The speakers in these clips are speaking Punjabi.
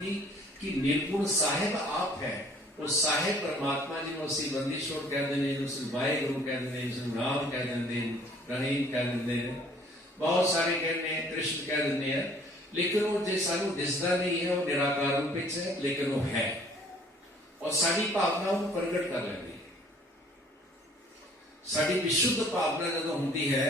ਕਿ ਨਿਰਗੁਣ ਸਾਹਿਬ ਆਪ ਹੈ ਉਹ ਸਾਹਿਬ ਪਰਮਾਤਮਾ ਜੀ ਨੂੰ ਅਸੀਂ ਬੰਦੀਸ਼ੋਰ ਕਹਿੰਦੇ ਨੇ ਜਿਹਨੂੰ ਅਸੀਂ ਵਾਹਿਗੁਰੂ ਕਹਿੰਦੇ ਨੇ ਜਿਹਨੂੰ ਰਾਮ ਕਹਿ ਦਿੰਦੇ ਨੇ ਰਹੀਮ ਕਹਿ ਦਿੰਦੇ ਨੇ ਬਹੁਤ ਸਾਰੇ ਕਹਿੰਦੇ ਨੇ ਕ੍ਰਿਸ਼ਨ ਕਹਿ ਦਿੰਦੇ ਆ ਲੇਕਿਨ ਉਹ ਜੇ ਸਾਨੂੰ ਦਿਸਦਾ ਨਹੀਂ ਹੈ ਉਹ ਨਿਰਾਕਾਰ ਰੂਪ ਵਿੱਚ ਹੈ ਲੇਕਿਨ ਉਹ ਹੈ ਔਰ ਸਾਡੀ ਭਾਵਨਾ ਉਹਨੂੰ ਪ੍ਰਗਟ ਕਰ ਲੈਂਦੀ ਹੈ ਸਾਡੀ ਵਿਸ਼ੁੱਧ ਭਾਵਨਾ ਜਦੋਂ ਹੁੰਦੀ ਹੈ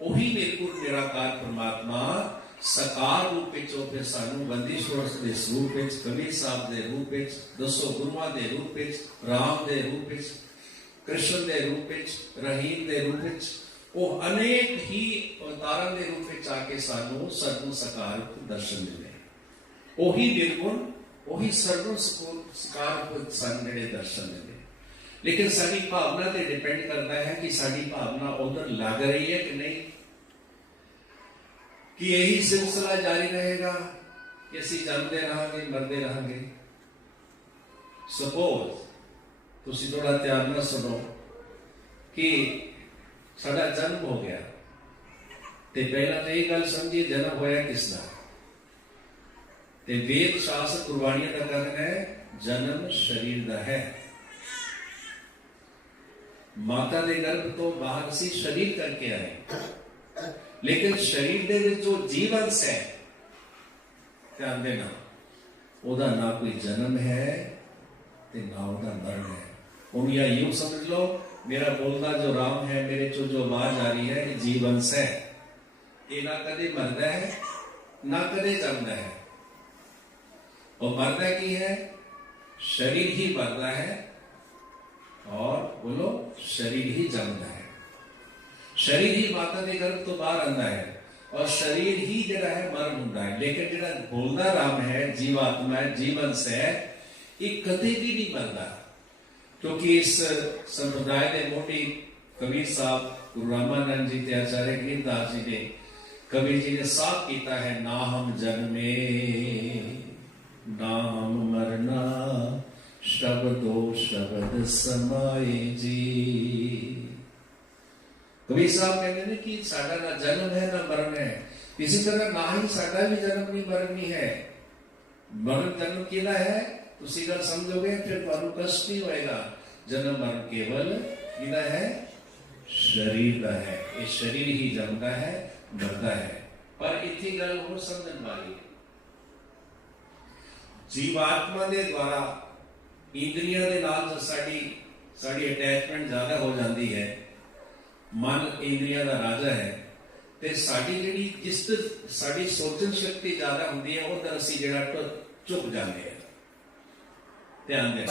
ਉਹੀ ਨਿਰਗੁਣ ਨਿਰਾਕਾਰ ਪਰਮਾਤਮਾ ਸਕਾਰ ਰੂਪ ਵਿੱਚ ਉਹ ਫਿਰ ਸਾਨੂੰ ਬੰਦੀਸ਼ਵਰ ਦੇ ਸਰੂਪ ਵਿੱਚ ਕਬੀਰ ਸਾਹਿਬ ਦੇ ਰੂਪ ਵਿੱਚ, ਦਸੋ ਗੁਰੂਆਂ ਦੇ ਰੂਪ ਵਿੱਚ, ਰਾਮ ਦੇ ਰੂਪ ਵਿੱਚ, ਕ੍ਰਿਸ਼ਨ ਦੇ ਰੂਪ ਵਿੱਚ, ਰਹੀਮ ਦੇ ਰੂਪ ਵਿੱਚ, ਉਹ ਅਨੇਕ ਹੀ ਅਵਤਾਰਾਂ ਦੇ ਰੂਪ ਵਿੱਚ ਆ ਕੇ ਸਾਨੂੰ ਸਰਗੁਣ ਸਕਾਰ ਦਰਸ਼ਨ ਦਿੰਦੇ ਉਹੀ ਨਿਰਗੁਣ, ਉਹੀ ਸਰਗੁਣ ਸਕੂਲ ਸਾਨੂੰ ਜਿਹੜੇ ਦਰਸ਼ਨ ਦਿੰਦੇ ਲੇਕਿਨ ਸਾਡੀ ਭਾਵਨਾ ਤੇ ਡਿਪੈਂਡ ਕਰਦਾ ਹੈ ਕਿ ਸਾਡੀ ਭਾਵਨਾ ਉਧਰ ਲੱਗ ਰਹੀ ਹੈ ਕਿ ਨਹੀਂ। ਕਿ ਇਹੀ ਸਿਲਸਿਲਾ ਜਾਰੀ ਰਹੇਗਾ ਕਿ ਅਸੀਂ ਜੰਮਦੇ ਰਹਾਂਗੇ, ਮਰਦੇ ਰਹਾਂਗੇ। ਸਪੋਜ਼ ਤੁਸੀਂ ਥੋੜਾ ਧਿਆਨ ਨਾਲ ਸੁਣੋ ਕਿ ਸਾਡਾ ਜਨਮ ਹੋ ਗਿਆ ਤੇ ਪਹਿਲਾਂ ਤਾਂ ਇਹ ਗੱਲ ਸਮਝੀ ਜਨਮ ਹੋਇਆ ਕਿਸ ਦਾ ਤੇ ਵੇਦ ਸ਼ਾਸਤਰ ਕੁਰਬਾਨੀਆਂ ਦਾ ਕਥਨ ਹੈ, ਜਨਮ ਸਰੀਰ ਦਾ ਹੈ। ਮਾਤਾ ਦੇ ਗਰਭ ਤੋਂ ਬਾਹਰ ਅਸੀਂ ਸਰੀਰ ਕਰਕੇ ਆਏ। ਲੇਕਿਨ ਸਰੀਰ ਦੇ ਵਿੱਚ ਜੋ ਜੀਵਨ ਹੈ ਧਿਆਨ ਦੇਣਾ ਉਹਦਾ ਨਾ ਕੋਈ ਜਨਮ ਹੈ ਤੇ ਨਾ ਉਹਦਾ ਮਰਨ ਹੈ ਉਹ ਇਹ ਯੂੰ ਸਮਝ ਲਓ ਮੇਰਾ ਬੋਲਦਾ ਜੋ ਰਾਮ ਹੈ ਮੇਰੇ ਚੋਂ ਜੋ ਆਵਾਜ਼ ਆ ਰਹੀ ਹੈ ਇਹ ਜੀਵਨ ਹੈ ਇਹ ਨਾ ਕਦੇ ਮਰਦਾ ਹੈ ਨਾ ਕਦੇ ਜੰਮਦਾ ਹੈ ਉਹ ਮਰਦਾ ਕੀ ਹੈ शरीर ही मरता है और बोलो शरीर ही जमता है ਸਰੀਰ ਹੀ ਮਾਤਾ ਦੇ ਗਰਭ ਤੋਂ ਬਾਹਰ ਆਂਦਾ ਹੈ ਔਰ ਸਰੀਰ ਹੀ ਜਿਹੜਾ ਹੈ ਮਰਨ ਹੁੰਦਾ ਹੈ ਲੇਕਿਨ ਜਿਹੜਾ ਬੋਲਦਾ ਰਾਮ ਹੈ ਜੀਵਾਤਮਾ ਹੈ ਜੀਵਨ ਹੈ ਇਹ ਕਦੇ ਵੀ ਨਹੀਂ ਮਰਦਾ ਕਿਉਂਕਿ ਇਸ ਸੰਪਰਦਾਇ ਦੇ ਮੋਢੀ ਕਬੀਰ ਸਾਹਿਬ ਗੁਰੂ ਰਾਮਾਨੰਦ ਜੀ ਤੇ ਆਚਾਰੇ ਗਿਰਦਾਸ ਜੀ ਨੇ ਕਬੀਰ ਜੀ ਨੇ ਸਾਫ਼ ਕੀਤਾ ਹੈ ਨਾ ਹਮ ਜਨਮੇ ਨਾ ਹਮ ਮਰਨਾ ਸ਼ਬਦੋ ਸ਼ਬਦ ਸਮਾਏ ਜੀ ਕਬੀਰ ਸਾਹਿਬ ਕਹਿੰਦੇ ਨੇ ਕਿ ਸਾਡਾ ਨਾ ਜਨਮ ਹੈ ਨਾ ਮਰਨ ਹੈ ਇਸੇ ਤਰ੍ਹਾਂ ਨਾ ਹੀ ਸਾਡਾ ਵੀ ਜਨਮ ਨਹੀਂ ਮਰਨ ਨਹੀਂ ਹੈ ਮਰਨ ਜਨਮ ਕਿਹਦਾ ਹੈ ਤੁਸੀਂ ਗੱਲ ਸਮਝੋਗੇ ਫਿਰ ਤੁਹਾਨੂੰ ਕਸ਼ਟ ਨਹੀਂ ਹੋਏਗਾ ਜਨਮ ਮਰਨ ਕੇਵਲ ਕਿਹਦਾ ਹੈ ਸ਼ਰੀਰ ਦਾ ਹੈ ਇਹ ਸ਼ਰੀਰ ਹੀ ਜੰਮਦਾ ਹੈ ਮਰਦਾ ਹੈ ਪਰ ਇੱਥੇ ਗੱਲ ਹੋਰ ਸਮਝਣ ਵਾਲੀ ਹੈ ਜੀਵਾਤਮਾ ਦੇ ਦੁਆਰਾ ਇੰਦਰੀਆਂ ਦੇ ਨਾਲ ਜੋ ਸਾਡੀ ਸਾਡੀ ਅਟੈਚਮੈਂਟ ਜ਼ਿਆਦਾ ਹੋ ਜਾਂਦੀ ਹੈ ਮਨ ਇੰਦਰੀਆਂ ਦਾ ਰਾਜਾ ਹੈ ਤੇ ਸਾਡੀ ਜਿਹੜੀ ਜਿਸ ਸਾਡੀ ਸੋਚਣ ਸ਼ਕਤੀ ਜ਼ਿਆਦਾ ਹੁੰਦੀ ਹੈ ਉਹ ਤਾਂ ਅਸੀਂ ਜਿਹੜਾ ਝੁਕ ਜਾਂਦੇ ਹਾਂ। ਧਿਆਨ ਦੇ।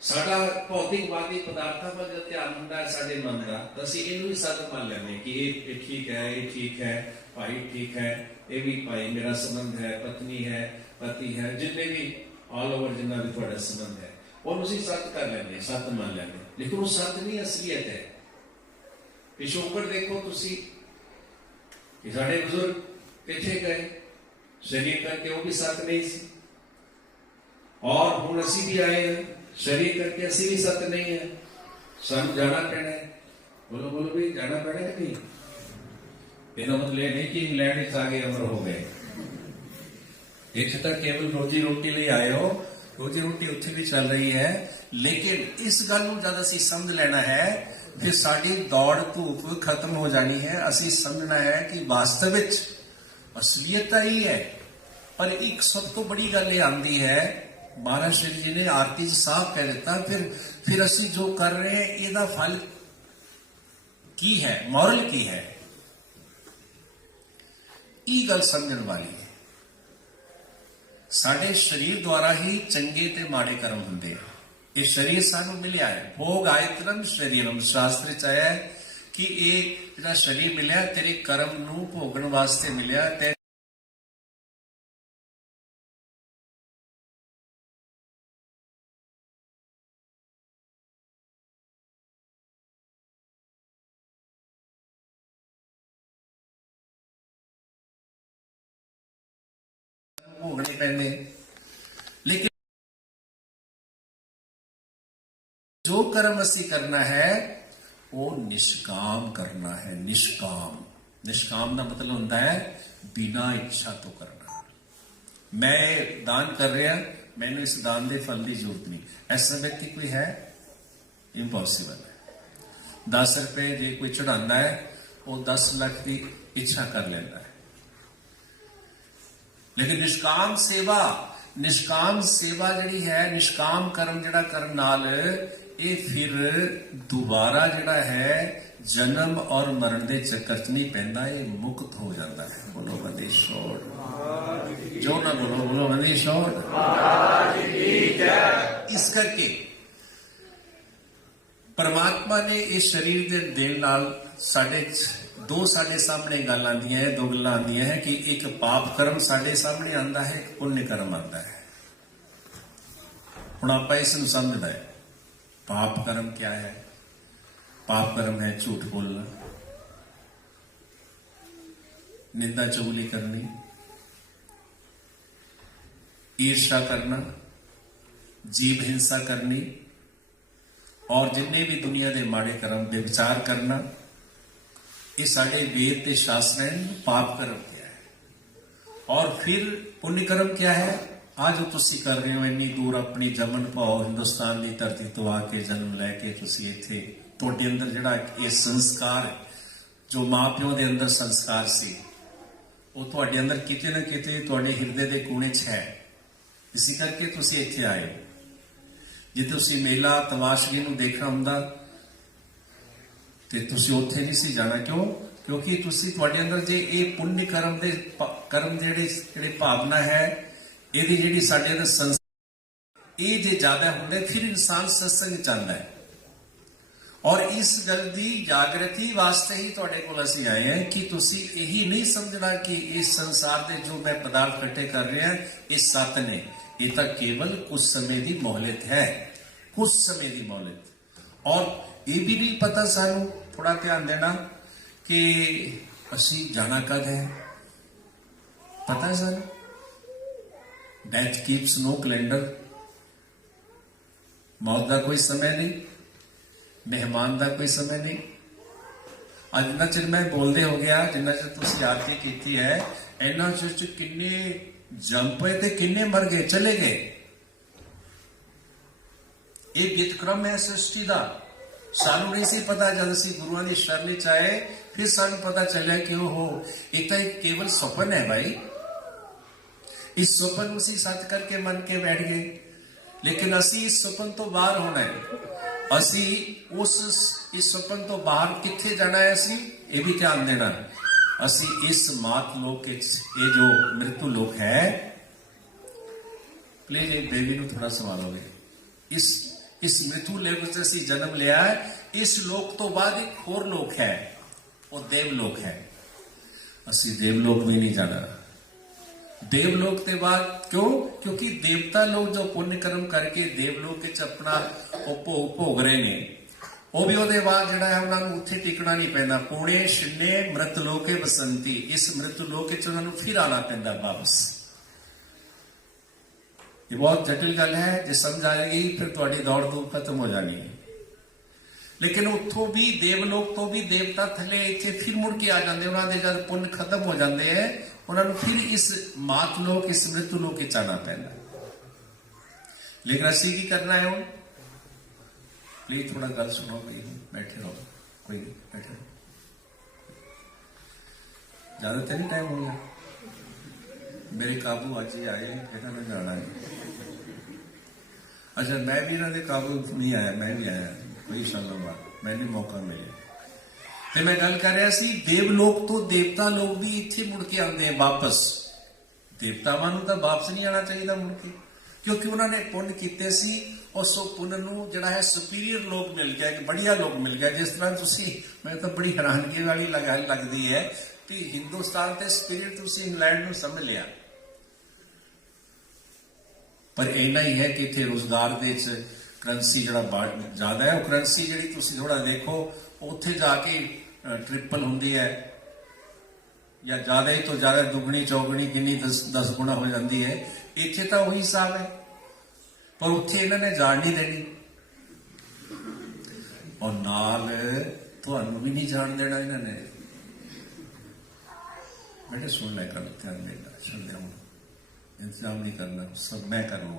ਸਾਡਾ ਭੌਤਿਕਵਾਦੀ ਪਦਾਰਥਾਂ ਵੱਲ ਜਦ ਧਿਆਨ ਹੁੰਦਾ ਹੈ, ਸਾਡੇ ਮਨ ਦਾ ਤਾਂ ਅਸੀਂ ਇਹਨੂੰ ਵੀ ਸੱਚ ਮੰਨ ਲੈਂਦੇ ਹਾਂ ਕਿ ਇਹ ਠੀਕ ਹੈ, ਇਹ ਠੀਕ ਹੈ, ਭਾਈ ਠੀਕ ਹੈ, ਇਹ ਵੀ ਭਾਈ ਮੇਰਾ ਸੰਬੰਧ ਹੈ, ਪਤਨੀ ਹੈ, ਪਤੀ ਹੈ, ਜਿੰਨੇ ਵੀ ਆਲ ਓਵਰ ਜਿੰਨਾ ਵੀ ਤੁਹਾਡਾ ਸੰਬੰਧ ਹੈ, ਉਹਨੂੰ ਅਸੀਂ ਸੱਚ ਕਰ ਲੈਂਦੇ ਹਾਂ ਸੱਚ ਮੰਨ ਲੈਂਦੇ ਹਾਂ। ਲੇਕਿਨ ਉਹ ਸੱਚ ਨਹੀਂ ਅਸਲੀਅਤ ਹੈ। ਪਿਛੋਕੜ ਦੇਖੋ ਤੁਸੀਂ ਕਿ ਸਾਡੇ ਬਜ਼ੁਰਗ ਕਿੱਥੇ ਗਏ? ਸਰੀਰ ਕਰਕੇ ਉਹ ਵੀ ਸੱਚ ਨਹੀਂ ਸੀ। ਔਰ ਹੁਣ ਅਸੀਂ ਵੀ ਆਏ ਹਾਂ। ਸਰੀਰ ਕਰਕੇ ਅਸੀਂ ਵੀ ਸੱਚ ਨਹੀਂ ਹੈ। ਸਾਨੂੰ ਜਾਣਾ ਪੈਣਾ ਬੋਲੋ ਬੋਲੋ ਵੀ ਜਾਣਾ ਪੈਣਾ ਕਿ ਨਹੀਂ? ਇਹਦਾ ਮਤਲਬ ਇਹ ਨਹੀਂ ਕਿ ਇੰਗਲੈਂਡ ਵਿੱਚ ਆ ਗਏ ਅਮਰ ਹੋ ਗਏ। ਇੱਥੇ ਤਾਂ ਕੇਵਲ ਰੋਜੀ ਰੋਟੀ ਲਈ ਆਏ ਹੋ। ਰੋਜੀ ਰੋਟੀ ਉੱਥੇ ਵੀ ਚੱਲ ਰਹੀ ਹੈ। ਲੇਕਿਨ ਇਸ ਗੱਲ ਨੂੰ ਜਦ ਅਸੀਂ ਸਮਝ ਲੈਣਾ ਹੈ ਫਿਰ ਸਾਡੀ ਦੌੜ ਧੂਪ ਖਤਮ ਹੋ ਜਾਣੀ ਹੈ। ਅਸੀਂ ਸਮਝਣਾ ਹੈ ਕਿ ਵਾਸਤਵ ਵਿੱਚ ਅਸਲੀਅਤ ਤਾਂ ਹੀ ਹੈ, ਪਰ ਇੱਕ ਸਭ ਤੋਂ ਬੜੀ ਗੱਲ ਇਹ ਆਂਦੀ ਹੈ ਮਹਾਰਾਜ ਸ਼੍ਰੀ ਜੀ ਨੇ ਆਰਤੀ 'ਚ ਸਾਫ਼ ਕਹਿ ਦਿੱਤਾ, ਫਿਰ ਫਿਰ ਅਸੀਂ ਜੋ ਕਰ ਰਹੇ ਹਾਂ, ਇਹਦਾ ਫਲ ਕੀ ਹੈ? ਮੋਰਲ ਕੀ ਹੈ? ਇਹ ਗੱਲ ਸਮਝਣ ਵਾਲੀ ਹੈ। ਸਾਡੇ ਸਰੀਰ ਦੁਆਰਾ ਹੀ ਚੰਗੇ ਤੇ ਮਾੜੇ ਕਰਮ ਹੁੰਦੇ ਆ। ਇਹ ਸਰੀਰ ਸਾਨੂੰ ਮਿਲਿਆ ਹੈ। ਭੋਗ ਆਇਤਨਮ ਸ਼ਰੀਰਮ। ਸ਼ਾਸਤਰ ਚ ਆਇਆ ਹੈ ਕਿ ਇਹ ਜਿਹੜਾ ਸਰੀਰ ਮਿਲਿਆ, ਤੇਰੇ ਕਰਮ ਨੂੰ ਭੋਗਣ ਵਾਸਤੇ ਮਿਲਿਆ, ਤੇ ਭੋਗਣੇ ਪੈਂਦੇ। ਜੋ ਕਰਮ ਅਸੀਂ ਕਰਨਾ ਹੈ, ਉਹ ਨਿਸ਼ਕਾਮ ਕਰਨਾ ਹੈ, ਨਿਸ਼ਕਾਮ। ਨਿਸ਼ਕਾਮ ਦਾ ਮਤਲਬ ਹੁੰਦਾ ਹੈ, ਬਿਨਾ ਇੱਛਾ ਤੋਂ ਕਰਨਾ। ਮੈਂ ਦਾਨ ਕਰ ਰਿਹਾ, ਮੈਨੂੰ ਇਸ ਦਾਨ ਦੇ ਫਲ ਦੀ ਜ਼ਰੂਰਤ ਨਹੀਂ। ਐਸਾ ਵਿਅਕਤੀ ਕੋਈ ਹੈ? ਇੰਪੋਸੀਬਲ ਹੈ 10 ਰੁਪਏ ਜੇ ਕੋਈ ਚੜਾਉਂਦਾ ਹੈ, ਉਹ 10 ਲੱਖ ਦੀ ਇੱਛਾ ਕਰ ਲੈਂਦਾ ਹੈ। ਲੇਕਿਨ ਨਿਸ਼ਕਾਮ ਸੇਵਾ ਨਿਸ਼ਕਾਮ ਸੇਵਾ ਜਿਹੜੀ ਹੈ, ਨਿਸ਼ਕਾਮ ਕਰਮ ਜਿਹੜਾ ਕਰਨ ਨਾਲ ਇਹ ਫਿਰ ਦੁਬਾਰਾ ਜਿਹੜਾ ਹੈ, ਜਨਮ ਔਰ ਮਰਨ ਦੇ ਚੱਕਰ 'ਚ ਨਹੀਂ ਪੈਂਦਾ, ਇਹ ਮੁਕਤ ਹੋ ਜਾਂਦਾ ਹੈ। ਬੋਲੋ ਬੰਦੇ ਛੋੜ ਜੋ ਨਾ ਬੋਲੋ ਬੋਲੋ ਬੰਦੇ ਛੋੜ ਇਸ ਕਰਕੇ ਪਰਮਾਤਮਾ ਨੇ ਇਸ ਸਰੀਰ ਦੇ ਦੇਣ ਨਾਲ ਸਾਡੇ ਦੋ ਸਾਡੇ ਸਾਹਮਣੇ ਗੱਲ ਆਉਂਦੀਆਂ ਹੈ, ਦੋ ਗੱਲਾਂ ਆਉਂਦੀਆਂ ਹੈ ਕਿ ਇੱਕ ਪਾਪ ਕਰਮ ਸਾਡੇ ਸਾਹਮਣੇ ਆਉਂਦਾ ਹੈ, ਇੱਕ ਪੁੰਨ ਕਰਮ ਆਉਂਦਾ ਹੈ। ਹੁਣ ਆਪਾਂ ਇਸ ਨੂੰ ਸਮਝਦਾ ਹੈ। ਪਾਪ ਕਰਮ ਕੀ ਹੈ ਪਾਪ ਕਰਮ ਹੈ ਝੂਠ ਬੋਲਣਾ ਨਿੰਦਾ ਚੁਗਲੀ ਕਰਨੀ ਈਰਸ਼ਾ ਕਰਨਾ ਜੀਵ ਹਿੰਸਾ ਕਰਨੀ ਔਰ ਜਿੰਨੇ ਵੀ ਦੁਨੀਆ ਦੇ ਮਾੜੇ ਕਰਮ ਦੇ ਵਿਚਾਰ ਕਰਨਾ ਇਹ ਸਾਡੇ ਵੇਦ ਤੇ ਸ਼ਾਸਤਰ ਹਨ ਪਾਪ ਕਰਮ ਕਿਆ ਹੈ ਔਰ ਫਿਰ ਪੁੰਨ ਕਰਮ ਕਿਆ ਹੈ ਅੱਜ ਜੋ ਤੁਸੀਂ ਕਰ ਰਹੇ ਹੋ ਇੰਨੀ ਦੂਰ ਆਪਣੀ ਜਮਨ ਭਾਉ ਹਿੰਦੁਸਤਾਨ ਦੀ ਧਰਤੀ ਤੋਂ ਆ ਕੇ ਜਨਮ ਲੈ ਕੇ ਤੁਸੀਂ ਇੱਥੇ ਤੁਹਾਡੇ ਅੰਦਰ ਜਿਹੜਾ ਇਹ ਸੰਸਕਾਰ ਹੈ, ਜੋ ਮਾਪਿਓ ਦੇ ਅੰਦਰ ਸੰਸਕਾਰ ਸੀ, ਉਹ ਤੁਹਾਡੇ ਅੰਦਰ ਕਿਤੇ ਨਾ ਕਿਤੇ ਤੁਹਾਡੇ ਹਿਰਦੇ ਦੇ ਕੋਨੇ 'ਚ ਹੈ। ਇਸੇ ਕਰਕੇ ਤੁਸੀਂ ਇੱਥੇ ਆਏ ਹੋ। ਜੇ ਤੁਸੀਂ ਮੇਲਾ ਤਮਾਸ਼ਗੀ ਨੂੰ ਦੇਖਣਾ ਹੁੰਦਾ, ਤੇ ਤੁਸੀਂ ਉੱਥੇ ਨਹੀਂ ਸੀ ਜਾਣਾ। ਕਿਉਂ? ਕਿਉਂਕਿ ਤੁਸੀਂ ਤੁਹਾਡੇ ਅੰਦਰ ਜੇ ਇਹ ਪੁੰਨ ਕਰਮ ਦੇ ਪ- ਕਰਮ ਜਿਹੜੇ ਜਿਹੜੇ ਭਾਵਨਾ ਹੈ ਇਹਦੀ ਜਿਹੜੀ ਸਾਡੇ ਅੰਦਰ ਸੰਸ ਇਹ ਜੇ ਜ਼ਿਆਦਾ ਹੁੰਦੇ, ਫਿਰ ਇਨਸਾਨ ਸਤਸੰਗ ਚਾਹੁੰਦਾ ਹੈ। ਔਰ ਇਸ ਗੱਲ ਦੀ ਜਾਗਰਤੀ ਵਾਸਤੇ ਹੀ ਤੁਹਾਡੇ ਕੋਲ ਅਸੀਂ ਆਏ ਹਾਂ ਕਿ ਤੁਸੀਂ ਇਹੀ ਨਹੀਂ ਸਮਝਣਾ ਕਿ ਇਸ ਸੰਸਾਰ ਦੇ ਜੋ ਮੈਂ ਪਦਾਰਥ ਇਕੱਠੇ ਕਰ ਰਿਹਾ, ਇਹ ਸੱਤ ਨੇ। ਇਹ ਤਾਂ ਕੇਵਲ ਕੁਝ ਸਮੇਂ ਦੀ ਮੌਲਿਤ ਹੈ। ਕੁਝ ਸਮੇਂ ਦੀ ਮੌਲਿਤ। ਔਰ ਇਹ ਵੀ ਨਹੀਂ ਪਤਾ ਸਾਨੂੰ ਥੋੜਾ ਧਿਆਨ ਦੇਣਾ ਕਿ ਅਸੀਂ ਜਾਣਾ ਕਦ ਹੈ? ਪਤਾ ਸਾਨੂੰ? ਡੈਥ ਕੀਪਸ ਨੋ ਕੈਲੰਡਰ ਮੌਤ ਦਾ ਕੋਈ ਸਮੇਂ ਨਹੀਂ, ਮਹਿਮਾਨ ਦਾ ਕੋਈ ਸਮੇਂ ਨਹੀਂ। ਅੱਜ ਜਿੰਨਾ ਚਿਰ ਮੈਂ ਬੋਲਦੇ ਹੋ ਗਿਆ, ਜਿੰਨਾ ਚਿਰ ਤੁਸੀਂ ਆਰਤੀ ਕੀਤੀ ਹੈ, ਇਹਨਾਂ ਚਿਰ ਚ ਕਿੰਨੇ ਜੰਮ ਤੇ ਕਿੰਨੇ ਮਰ ਗਏ, ਚਲੇ ਗਏ। ਇਹ ਵਿਤਕਰਮ ਹੈ ਸ੍ਰਿਸ਼ਟੀ ਦਾ। ਸਾਨੂੰ ਨਹੀਂ ਸੀ ਪਤਾ ਜਦ ਅਸੀਂ ਗੁਰੂਆਂ ਦੀ ਸ਼ਰਨ ਵਿੱਚ ਆਏ, ਫਿਰ ਸਾਨੂੰ ਪਤਾ ਚੱਲਿਆ ਕਿ ਉਹ ਇਹ ਤਾਂ ਇੱਕ ਕੇਵਲ ਸੁਪਨ ਹੈ ਭਾਈ। ਇਸ ਸੁਪਨ ਨੂੰ ਅਸੀਂ ਸੱਚ ਕਰਕੇ ਮੰਨ ਕੇ ਬੈਠ ਗਏ ਲੇਕਿਨ ਅਸੀਂ ਇਸ ਸੁਪਨ ਤੋਂ ਬਾਹਰ ਹੋਣਾ ਹੈ ਅਸੀਂ ਉਸ ਇਸ ਸੁਪਨ ਤੋਂ ਬਾਹਰ ਕਿੱਥੇ ਜਾਣਾ ਹੈ ਅਸੀਂ ਇਹ ਵੀ ਧਿਆਨ ਦੇਣਾ ਹੈ। ਅਸੀਂ ਇਸ ਮਾਤ ਲੋਕ ਵਿੱਚ ਇਹ ਜੋ ਮ੍ਰਿਤੂ ਲੋਕ ਹੈ ਪਲੀਜ਼ ਇਹ ਬੇਬੀ ਨੂੰ ਥੋੜਾ ਸੰਭਾਲੋਗੇ ਇਸ ਇਸ ਮ੍ਰਿਤੂ ਲੋਕ ਵਿੱਚ ਅਸੀਂ ਜਨਮ ਲਿਆ ਹੈ ਇਸ ਲੋਕ ਤੋਂ ਬਾਅਦ ਇੱਕ ਹੋਰ ਲੋਕ ਹੈ ਉਹ ਦੇਵ ਲੋਕ ਹੈ ਅਸੀਂ ਦੇਵ ਲੋਕ ਵੀ ਨਹੀਂ ਜਾਣਾ ਦੇਵ ਲੋਕ ਤੇ ਬਾਅਦ ਕਿਉਂ ਕਿਉਂਕਿ ਦੇਵਤਾ ਲੋਕ ਜੋ ਪੁੰਨ ਕਰਮ ਕਰਕੇ ਦੇਵਲੋਕ ਵਿੱਚ ਆਪਣਾ ਉਹ ਭੋਗ ਭੋਗ ਰਹੇ ਨੇ ਉਹ ਵੀ ਉਹਦੇ ਬਾਅਦ ਜਿਹੜਾ ਹੈ ਉਹਨਾਂ ਨੂੰ ਉੱਥੇ ਟਿਕਣਾ ਨਹੀਂ ਪੈਂਦਾ ਪੁਣੇ ਛਿੰਨੇ ਮ੍ਰਿਤ ਲੋਕੇ ਬਸੰਤੀ ਇਸ ਮ੍ਰਿਤ ਲੋਕ ਵਿੱਚ ਉਹਨਾਂ ਨੂੰ ਫਿਰ ਆਣਾ ਪੈਂਦਾ ਵਾਪਸ ਇਹ ਬਹੁਤ ਜਟਿਲ ਗੱਲ ਹੈ ਜੇ ਸਮਝ ਆਏਗੀ ਫਿਰ ਤੁਹਾਡੀ ਦੌੜ ਧੂਪ ਖਤਮ ਹੋ ਜਾਣੀ ਹੈ ਲੇਕਿਨ ਉੱਥੋਂ ਵੀ ਦੇਵਲੋਕ ਤੋਂ ਵੀ ਦੇਵਤਾ ਥੱਲੇ ਇੱਥੇ ਫਿਰ ਮੁੜ ਕੇ ਆ ਜਾਂਦੇ ਉਹਨਾਂ ਦੇ ਜਦ ਪੁੰਨ ਖਤਮ ਹੋ ਜਾਂਦੇ ਹੈ ਉਹਨਾਂ ਨੂੰ ਫਿਰ ਇਸ ਮਾਤ ਲੋਕ ਇਸ ਮ੍ਰਿਤੂ ਲੋਕ ਵਿੱਚ ਆਉਣਾ ਪੈਂਦਾ। ਲੇਕਿਨ ਅਸੀਂ ਕੀ ਕਰਨਾ ਹੈ ਹੁਣ? ਪਲੀਜ਼ ਥੋੜਾ ਗੱਲ ਸੁਣੋ ਭਾਈ ਬੈਠੇ ਰਹੋ। ਕੋਈ ਨਹੀਂ, ਬੈਠੇ ਰਹੋ। ਜ਼ਿਆਦਾ ਤਾਂ ਨਹੀਂ ਟਾਈਮ ਹੋ ਗਿਆ। ਮੇਰੇ ਕਾਬੂ ਅੱਜ ਹੀ ਆਏ ਇਹਨਾਂ ਨੇ ਜਾਣਾ ਹੈ ਅੱਛਾ ਮੈਂ ਵੀ ਇਹਨਾਂ ਦੇ ਕਾਬੂ ਨਹੀਂ ਆਇਆ ਮੈਂ ਵੀ ਆਇਆ। ਕੋਈ ਸ਼ਾਲਾ ਮੈਨੂੰ ਮੌਕਾ ਮਿਲਿਆ। ਤੇ ਮੈਂ ਗੱਲ ਕਰ ਰਿਹਾ ਸੀ, ਦੇਵ ਲੋਕ ਤੋਂ ਦੇਵਤਾ ਲੋਕ ਵੀ ਇੱਥੇ ਮੁੜ ਕੇ ਆਉਂਦੇ ਆ ਵਾਪਸ। ਦੇਵਤਾਵਾਂ ਨੂੰ ਤਾਂ ਵਾਪਸ ਨਹੀਂ ਆਣਾ ਚਾਹੀਦਾ ਮੁੜ ਕੇ। ਕਿਉਂਕਿ ਉਹਨਾਂ ਨੇ ਪੁੰਨ ਕੀਤੇ ਸੀ ਉਸ ਪੁੰਨ ਨੂੰ ਜਿਹੜਾ ਹੈ ਸੁਪੀਰੀਅਰ ਲੋਕ ਮਿਲ ਗਿਆ, ਇੱਕ ਬੜੀਆ ਲੋਕ ਮਿਲ ਗਿਆ। ਜਿਸ ਤਰ੍ਹਾਂ ਤੁਸੀਂ ਮੈਨੂੰ ਤਾਂ ਬੜੀ ਹੈਰਾਨਗੀ ਵਾਲੀ ਲਗਾ, ਲੱਗਦੀ ਹੈ ਕਿ ਹਿੰਦੁਸਤਾਨ ਤੇ ਸੁਪੀਰੀਅਰ ਤੁਸੀਂ ਇੰਗਲੈਂਡ ਨੂੰ ਸਮਝ ਲਿਆ। ਪਰ ਇੰਨਾ ਹੀ ਹੈ ਕਿ ਇੱਥੇ ਰੋਜ਼ਗਾਰ ਦੇ ਵਿੱਚ ਕਰੰਸੀ ਜਿਹੜਾ ਜ਼ਿਆਦਾ ਹੈ, ਉਹ ਕਰੰਸੀ ਜਿਹੜੀ ਤੁਸੀਂ ਥੋੜਾ ਦੇਖੋ, ਉੱਥੇ ਜਾ ਕੇ ਟ੍ਰਿਪਲ ਹੁੰਦੀ ਹੈ ਜਾਂ ਜ਼ਿਆਦਾ ਹੀ ਤੋਂ ਜ਼ਿਆਦਾ ਦੁੱਗਣੀ, ਚੌਗਣੀ, ਕਿੰਨੀ 10 10 ਗੁਣਾ ਹੋ ਜਾਂਦੀ ਹੈ। ਇੱਥੇ ਤਾਂ ਉਹੀ ਹਿਸਾਬ ਹੈ। ਪਰ ਉੱਥੇ ਇਹਨਾਂ ਨੇ ਜਾਣ ਨਹੀਂ ਦੇਣੀ। ਔਰ ਨਾਲ ਤੁਹਾਨੂੰ ਵੀ ਨਹੀਂ ਜਾਣ ਦੇਣਾ ਇਹਨਾਂ ਨੇ। ਬੇਟੇ ਸੁਣ ਲੈ ਕਰ ਧਿਆਨ ਦੇਣਾ, ਸੁਣ ਲੈ ਇੰਤਜ਼ਾਮ ਨਹੀਂ ਕਰਨਾ, ਸਭ ਮੈਂ ਕਰਨਾ